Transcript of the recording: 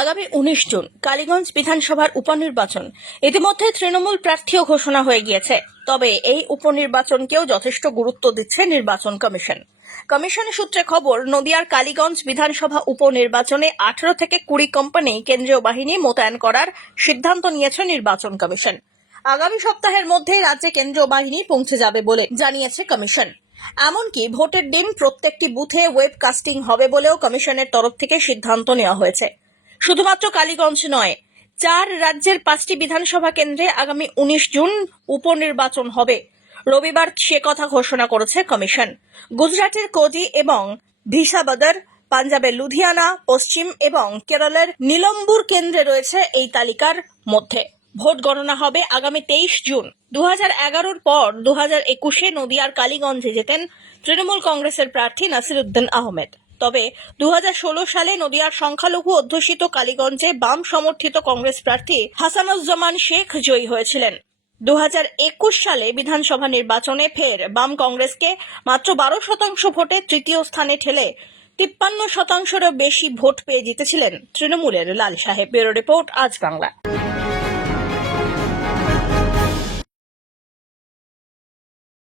আগামী উনিশ জুন কালীগঞ্জ বিধানসভার উপনির্বাচন। ইতিমধ্যে তৃণমূল প্রার্থীও ঘোষণা হয়ে গিয়েছে। তবে এই উপনির্বাচনকেও যথেষ্ট গুরুত্ব দিচ্ছে নির্বাচন কমিশন। কমিশন সূত্রে খবর, নদিয়ার কালীগঞ্জ বিধানসভা উপনির্বাচনে আঠারো থেকে কুড়ি কোম্পানি কেন্দ্রীয় বাহিনী মোতায়েন করার সিদ্ধান্ত নিয়েছে নির্বাচন কমিশন। আগামী সপ্তাহের মধ্যেই রাজ্যে কেন্দ্রীয় বাহিনী পৌঁছে যাবে বলে জানিয়েছে কমিশন। এমনকি ভোটের দিন প্রত্যেকটি বুথে ওয়েব কাস্টিং হবে বলেও কমিশনের তরফ থেকে সিদ্ধান্ত নেওয়া হয়েছে। শুধুমাত্র কালীগঞ্জ নয়, চার রাজ্যের পাঁচটি বিধানসভা কেন্দ্রে আগামী উনিশ জুন উপনির্বাচন হবে। রবিবার সে কথা ঘোষণা করেছে কমিশন। গুজরাটের কোজি এবং ভিসাবদর, পাঞ্জাবের লুধিয়ানা, পশ্চিম এবং কেরলের নিলম্বুর কেন্দ্রে রয়েছে এই তালিকার মধ্যে। ভোট গণনা হবে আগামী তেইশ জুন। দু হাজার এগারোর পর দু হাজার একুশে নদিয়ার কালীগঞ্জে যেতেন তৃণমূল কংগ্রেসের প্রার্থী নাসিরুদ্দিন আহমেদ। তবে দু হাজার ষোলো সালে নদিয়ার সংখ্যালঘু অধ্যুষিত কালীগঞ্জে বাম সমর্থিত কংগ্রেস প্রার্থী হাসানুজ্জামান শেখ জয়ী হয়েছিলেন। দু হাজার একুশ সালে বিধানসভা নির্বাচনে ফের বাম কংগ্রেসকে মাত্র বারো শতাংশ ভোটে তৃতীয় স্থানে ঠেলে তিপ্পান্ন শতাংশেরও বেশি ভোট পেয়ে জিতেছিলেন তৃণমূলের লাল সাহেব। ব্যুরো রিপোর্ট আজ বাংলা।